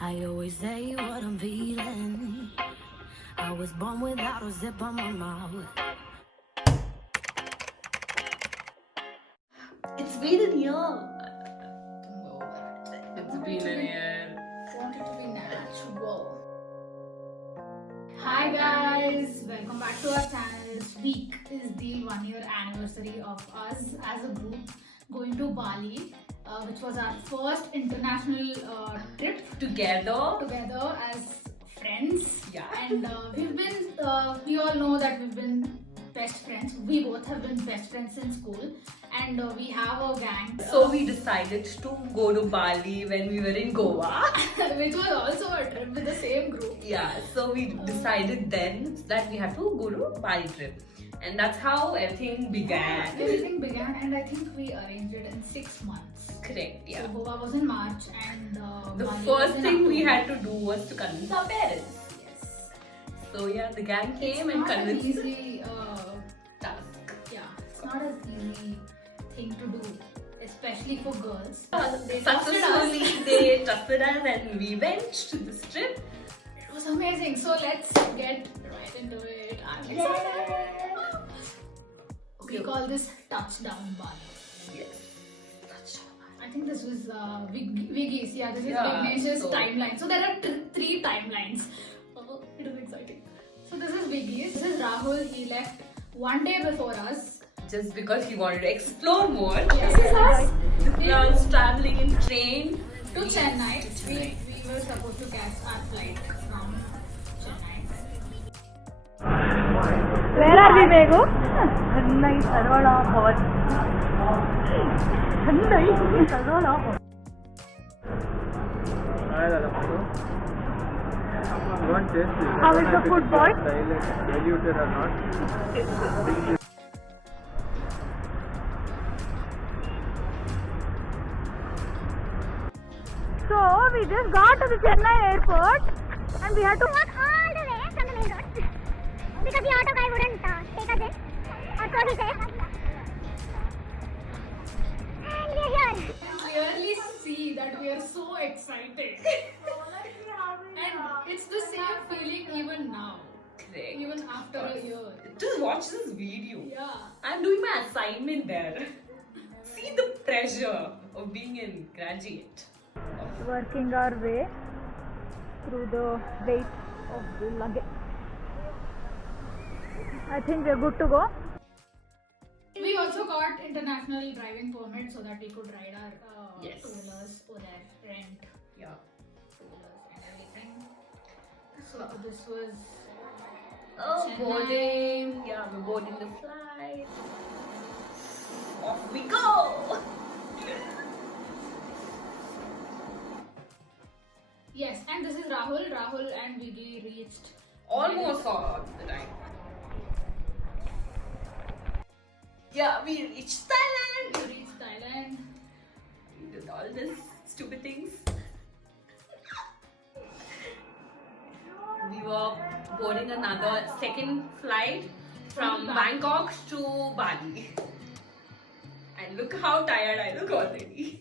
I always say what I'm feeling. I was born without a zip on my mouth. It's been a year. It's been a year. Want it to be natural. Hi guys, welcome back to our channel. This week is the 1-year anniversary of us as a group going to Bali, which was our first international trip Together. as friends. Yeah. And we all know that we've been best friends. We both have been best friends since school, and we have a gang. So we decided to go to Bali when we were in Goa. which was also a trip with the same group. Yeah, so we decided then that we have to go to Bali trip. And that's how everything began. Everything began, and I think we arranged it in 6 months. Correct, yeah. So Goa was in March, and The Bali first was in thing we October. had to do was to convince our parents. Yes. So yeah, the gang came and Not an convinced easy task. yeah, it's not an easy thing to do, especially for girls. They Successfully, trusted us. they trusted us and we went to this trip. It was amazing. So let's get right into it. I'm excited. We call this touchdown Bali. Yes. I think this was Viggy's. Yeah, this is Yeah, Vignesh's so- timeline. So there are three timelines. Oh, it is exciting. So this is Viggy's. This is Rahul. He left one day before us. Just because he wanted to explore more. This is us. We was traveling in train To Chennai. We were supposed to catch our flight from Chennai. Where are we, Begu? Chennai Sarola Bhavan. Chennai Sarola Bhavan. How is the food, boy? Diluted or not? So we just got to the Chennai airport and we had to walk all the way from the main road because the auto guy wouldn't take us in, or so he said. And we are here. You can clearly see that we are so excited. And it's the same feeling even now. Correct. Even after a year. Just watch this video. Yeah. I'm doing my assignment there. See the pressure of being a graduate. working our way through the weight of the luggage. I think we're good to go. We also got international driving permit so that we could ride our Yes. two-wheelers or rent Yeah. two-wheelers and everything. So this was Oh, Chennai. boarding. Yeah, we're boarding the flight. Off we go. yes, and this is Rahul. Rahul and Viggy reached Almost all the time. Yeah, we reached Thailand. We reached Thailand. We did all this stupid things. We were boarding another second flight from Bangkok to Bali. And look how tired I look already.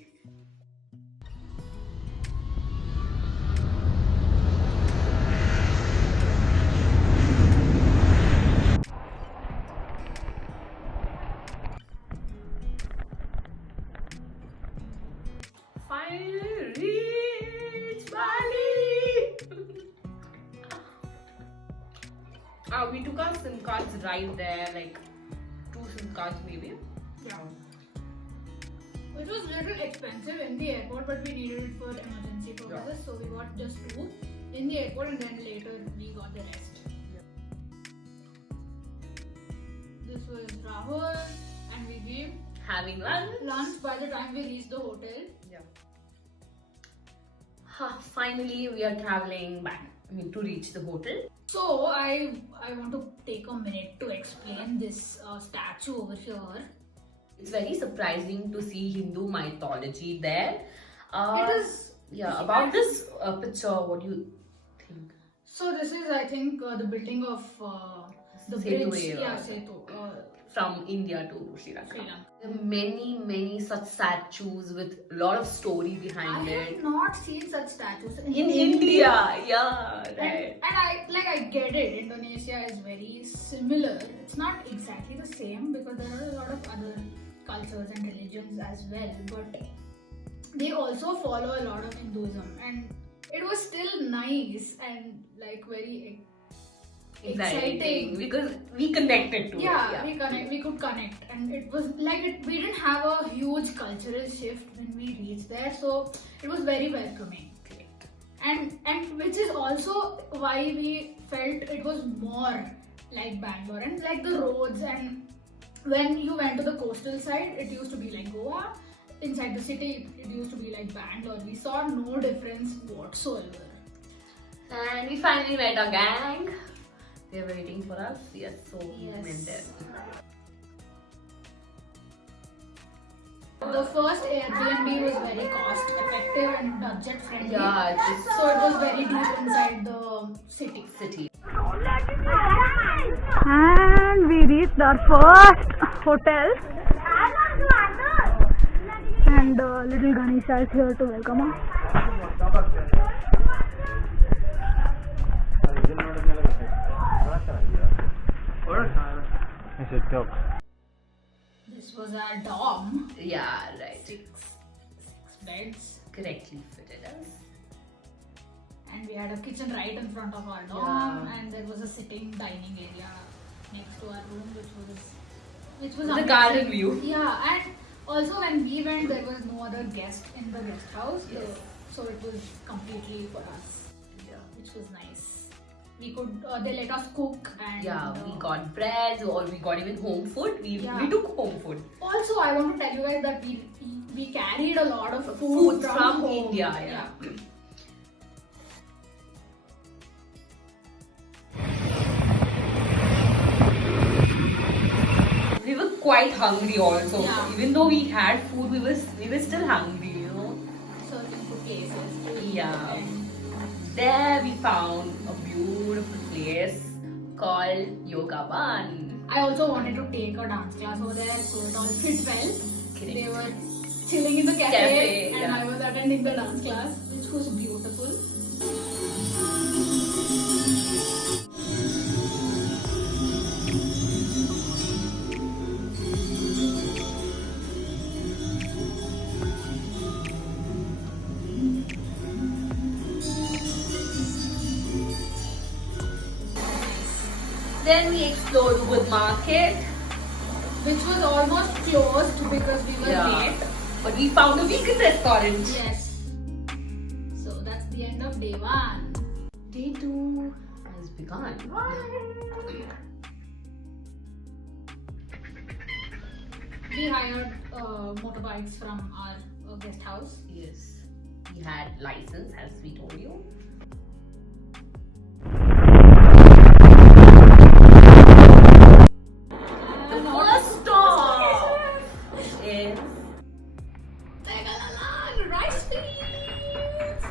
Finally reached Bali. We took our SIM cards right there, like 2 SIM cards maybe. Yeah. Which was a little expensive in the airport, but we needed it for emergency purposes, so we got just 2 in the airport, and then later we got the rest. This was Rahul and Viggy. Having lunch. Lunch by the time we reached the hotel. Finally, we are traveling back. To reach the hotel. So I want to take a minute to explain this statue over here. It's very surprising to see Hindu mythology there. It is. Yeah, about this picture, what do you think? So this is, I think, the building of the Setu bridge. area. Yeah, Setu. from India to Sri Lanka. Sri Lanka. There are many such statues with a lot of story behind I it. have not seen such statues In India, yeah, right. And I get it. Indonesia is very similar. It's not exactly the same because there are a lot of other cultures and religions as well. But they also follow a lot of Hinduism, and it was still nice and like very exciting. Because we connected to Yeah, it. we could connect, and it was like we didn't have a huge cultural shift when we reached there, so it was very welcoming. Correct. And which is also why we felt it was more like Bangalore, and like the roads, and when you went to the coastal side, it used to be like Goa. Inside the city, it used to be like Bangalore. We saw no difference whatsoever. And we finally met our gang. They were waiting for us. Yes, so we Yes. went there. The first Airbnb was very cost effective and budget friendly. Yeah, it's So it was very deep inside the city. city. And we reached our first hotel, and little Ganesha is here to welcome us. This was our dorm. Yeah, right. Six beds. Correctly fitted us. And we had a kitchen right in front of our dorm, Yeah. and there was a sitting dining area next to our room, which was The amazing. garden view. Yeah, and also when we went, there was no other guest in the guest house, Yes. so it was completely for us, Yeah. which was nice. We could they let us cook, and Yeah, we got breads, or we got even home food. We took home food. Also, I want to tell you guys that we carried a lot of food Food from home. India, yeah. We were quite hungry also. Yeah. Even though we had food, we were still hungry, you know. Searching for places to eat. Yeah. And There we found a beautiful place called Yoga Ban. I also wanted to take a dance class over there, so it all fit well. Correct. They were chilling in the cafe, Cafe, and yeah. I was attending the dance class, which was beautiful. Then we explored Wood Market. Which was almost closed because we were late. But we found a vegan restaurant. Yes. So that's the end of day 1. Day 2 has begun. We hired motorbikes from our guest house. Yes. We had license, as we told you. The first stop is Tegalalan rice fields.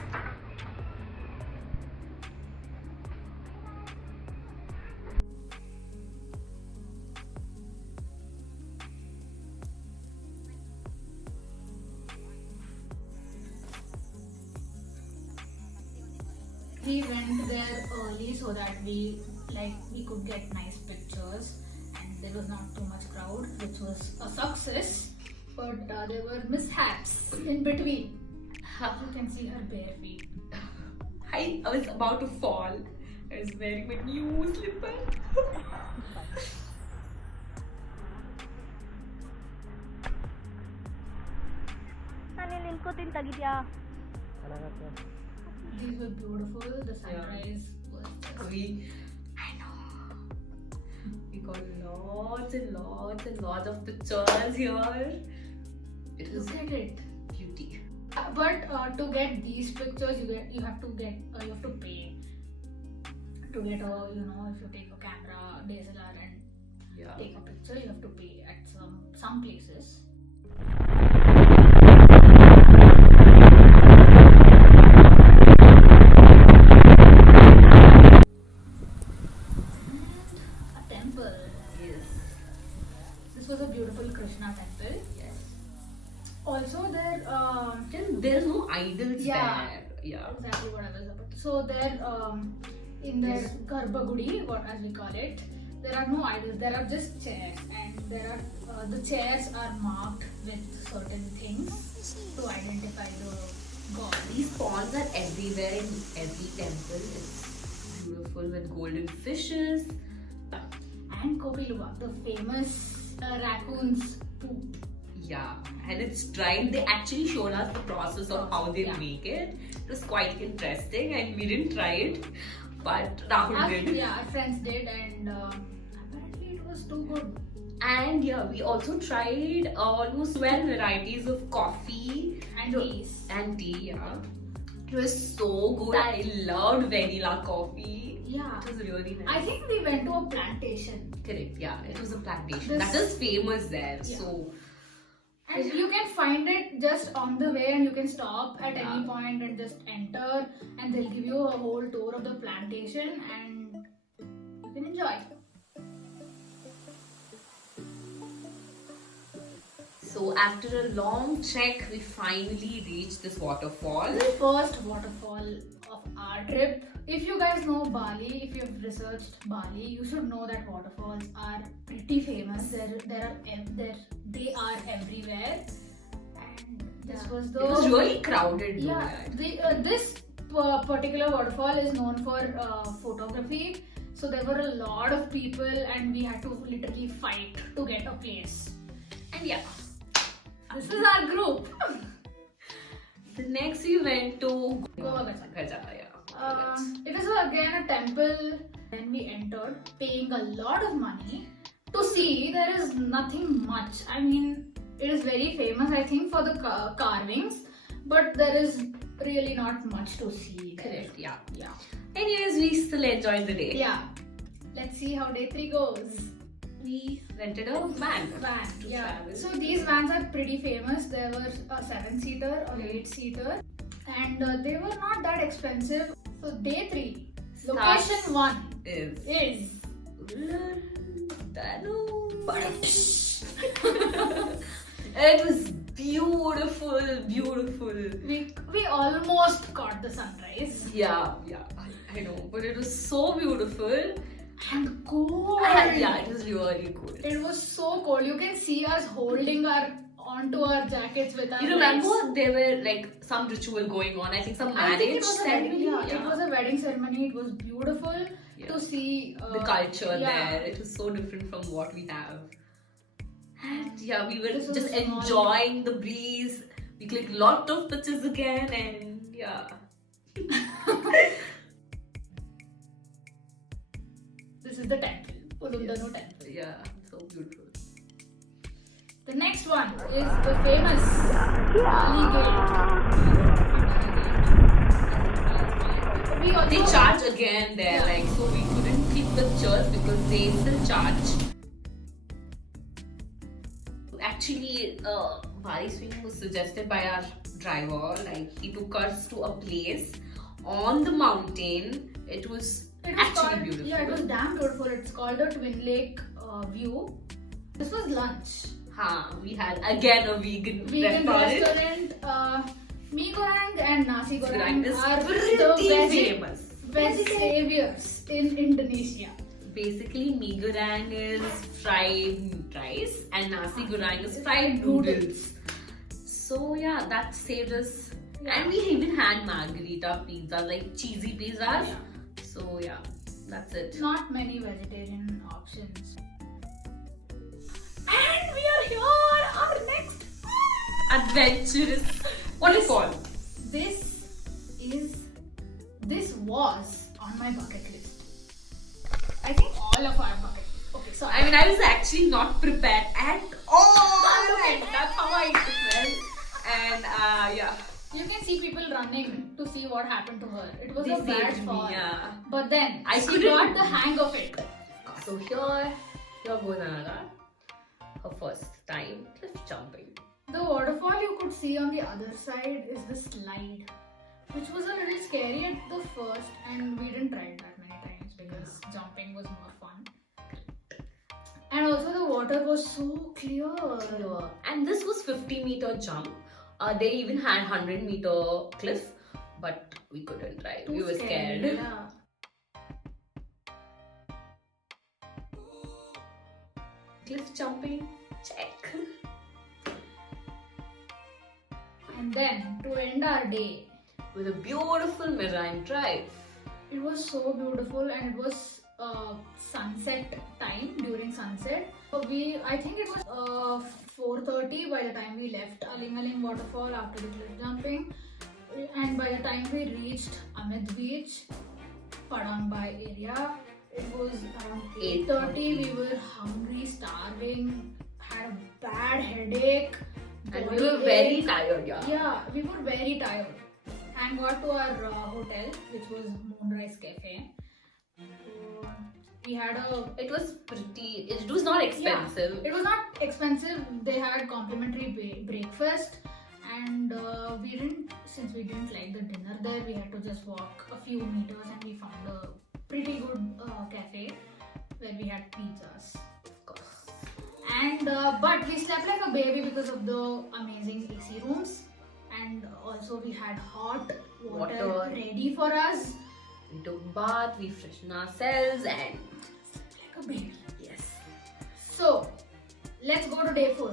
We went there early so that we could get nice pictures, and there was not too much crowd, which was a success. But there were mishaps in between. You can see her bare feet. I was about to fall. I was wearing my new slipper. These were beautiful. The sunrise was just We got lots and lots of pictures here. It was look at it. beauty. But to get these pictures, you have to pay to get a if you take a camera DSLR and Yeah. take a picture, you have to pay at some places. And a temple. Yes. Also, There's no idols Yeah. there. Yeah. exactly what I was about. So there, in their Garbhagudi, what as we call it, there are no idols. There are just chairs, and there are the chairs are marked with certain things to identify the god. These ponds are everywhere in every temple. It's beautiful with golden fishes. And Kopiluwa, the famous raccoon's poop. Yeah, and it's dried. They actually showed us the process of how they Yeah. make it. It was quite interesting, and we didn't try it, but Rahul did. Our friends did, and apparently it was too good. And yeah, we also tried almost 12 varieties of coffee And teas. and tea. Yeah, it was so good. I loved vanilla coffee. Yeah. It was really nice. I think we went to a plantation. Correct. Yeah, it was a plantation This- that is famous there. Yeah. So And you can find it just on the way, and you can stop at Yeah. any point and just enter, and they'll give you a whole tour of the plantation, and you can enjoy. So after a long trek, we finally reached this waterfall. The first waterfall of our trip. If you guys know Bali, if you've researched Bali, you should know that waterfalls are pretty famous. They are everywhere, and this was the It was really crowded. though, yeah. This particular waterfall is known for photography. So there were a lot of people, and we had to literally fight to get a place. And yeah, This is our group. the next we went to Goa Gajara. Gajara, yeah. It is again a temple. Then we entered, paying a lot of money to see. There is nothing much. I mean, it is very famous, I think, for the carvings, but there is really not much to see there. Correct, yeah. Yeah. Anyways, we still enjoyed the day. Yeah. Let's see how day 3 goes. We rented a van. Van. to Yeah. travel. So these vans are pretty famous. There was a 7-seater or 8-seater, and they were not that expensive. So day 3, location 1 is It was beautiful, beautiful. we almost caught the sunrise. Yeah, I know, but it was so beautiful. And cold. Yeah, it was really cool. It was so cold. You can see us holding onto our jackets with our You legs. remember there were like some ritual going on? I think some I think it marriage was a ceremony. wedding. Yeah, it was a wedding ceremony. It was beautiful Yeah. to see The culture yeah. there. It was so different from what we have. And yeah, we were This was just a small- enjoying the breeze. We clicked lot of pictures again, and yeah. This is the temple, Ulundanu temple. Yeah, so beautiful. The next one is the famous Bali Gate. We also They charge again there, Yeah. like, so we couldn't click pictures because they still charge. Actually, Bali swing was suggested by our driver. Like, he took us to a place on the mountain. It was actually called, beautiful. Yeah, it was damn beautiful. It's called the Twin Lake View. This was lunch. We had again a vegan Vegan restaurant. restaurant. Mee goreng and nasi goreng Is are pretty the famous. veg saviors in Indonesia. Basically, mee goreng is fried rice and nasi goreng is fried noodles. So yeah, that saved us. Yeah. And we even had margarita pizza, like cheesy pizzas. Yeah. So yeah, that's it. Not many vegetarian options. And we are here. Our next. Adventurous. What is it called? This was on my bucket list. I think all of our bucket list. Okay, so I mean, I was actually not prepared at all. And that's how I felt. And yeah. you can see people running to see what happened to her. It was They a bad saved me, fall. yeah. But then I she couldn't- got the hang of it. So here goes Anara. Her first time cliff jumping. The waterfall you could see on the other side is the slide, which was a little scary at the first, and we didn't try it that many times because jumping was more fun. And And also the water was so clear. Yeah. And this was 50-meter jump. They even had 100-meter cliff, but we couldn't try. We were scared. Yeah. Cliff jumping, check. And then to end our day, With a beautiful Marine Drive. it was so beautiful, and it was sunset time, during sunset. So I think it was 4:30 by the time we left Alingaling waterfall after the cliff jumping, and by the time we reached Amit Beach, Padang Bai area, it was around 8:30. We were hungry, starving, had a bad headache, And we body were very ache. tired, yeah. Yeah, we were very tired, and got to our hotel, which was Moonrise Cafe. So we had It was not expensive. it was not expensive. They had complimentary breakfast, and since we didn't like the dinner there, we had to just walk a few meters, and we found a pretty good cafe where we had pizzas. Of course. And but we slept like a baby because of the amazing AC rooms, and also we had hot water ready for us. We took bath, we freshened ourselves, and Like a baby. yes. So let's go to day 4.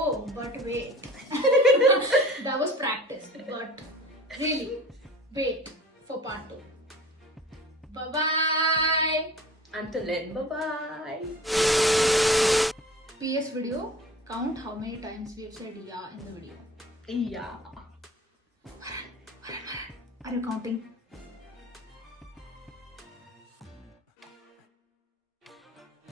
Oh, but wait. That was practice. But really, wait for part 2. Bye bye. Until then, bye-bye. PS video, count how many times we have said yeah in the video. Yeah. Are you counting?